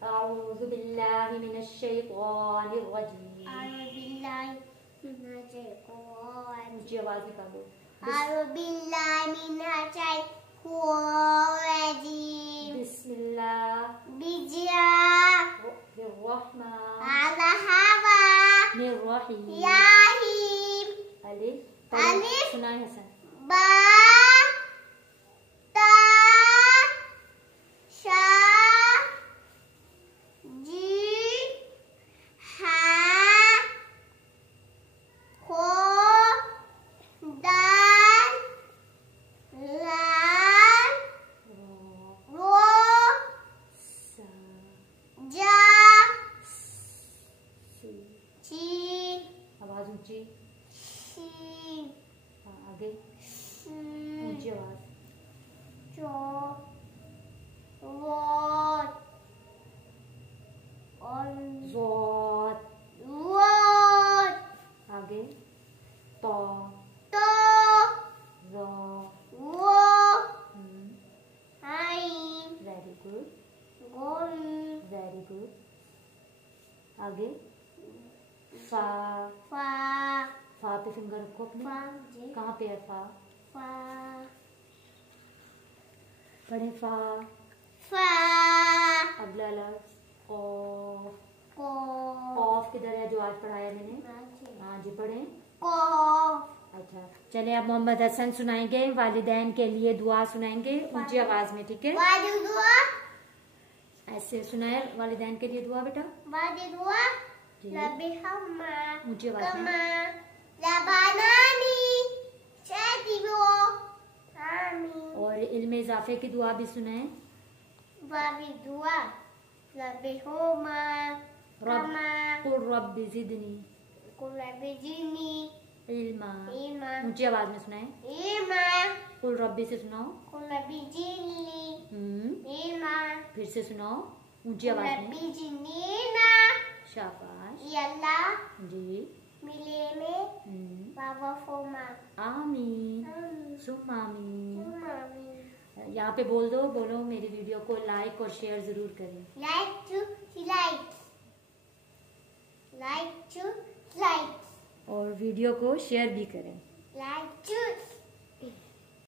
अऊज़ु बिल्लाहि मिनश शैतानिर रजीम। ऊंची आवाज निकालो। अऊज़ु बिल्लाहि मिनश शैतानिर रजीम। बिस्मिल्लाहिर्रहमानिर्रहीम। अलिफ सुनाए हसन। बा ता शा जी हा खो दाल लाल रो जा ची। आवाज ऊंची। आगे ऊंची आवाज। चो वोट आगे तो तो रो वो I very good goal very good. आगे फा फा फा पे फिंगर रखो अपने। कहाँ पे है फा? फा पढ़े फा। फा अगला लफ्ज कॉफ। कॉफ कॉफ किधर है जो आज पढ़ाया मैंने? हाँ जी पढ़े कॉफ। अच्छा चले अब मोहम्मद हसन सुनाएंगे वालिदैन के लिए दुआ सुनाएंगे ऊंची आवाज में, ठीक है? दुआ ऐसे सुनाए वालिदैन के लिए दुआ बेटा। दुआ ऊंची आवाज में। और इल्म इजाफे की दुआ भी सुनाए। रब्बि ज़िदनी इल्मा। ऊंची आवाज में सुनाए। कुल रब्बी से सुनाओ। फिर से सुनाओ ऊंची आवाज में। शाबाश जी। मिले में बाबा फोमा आमीन सुम्मा आमीन। यहाँ पे बोल दो, बोलो मेरी वीडियो को लाइक और शेयर जरूर करें। लाइक और वीडियो को शेयर भी करें। लाइक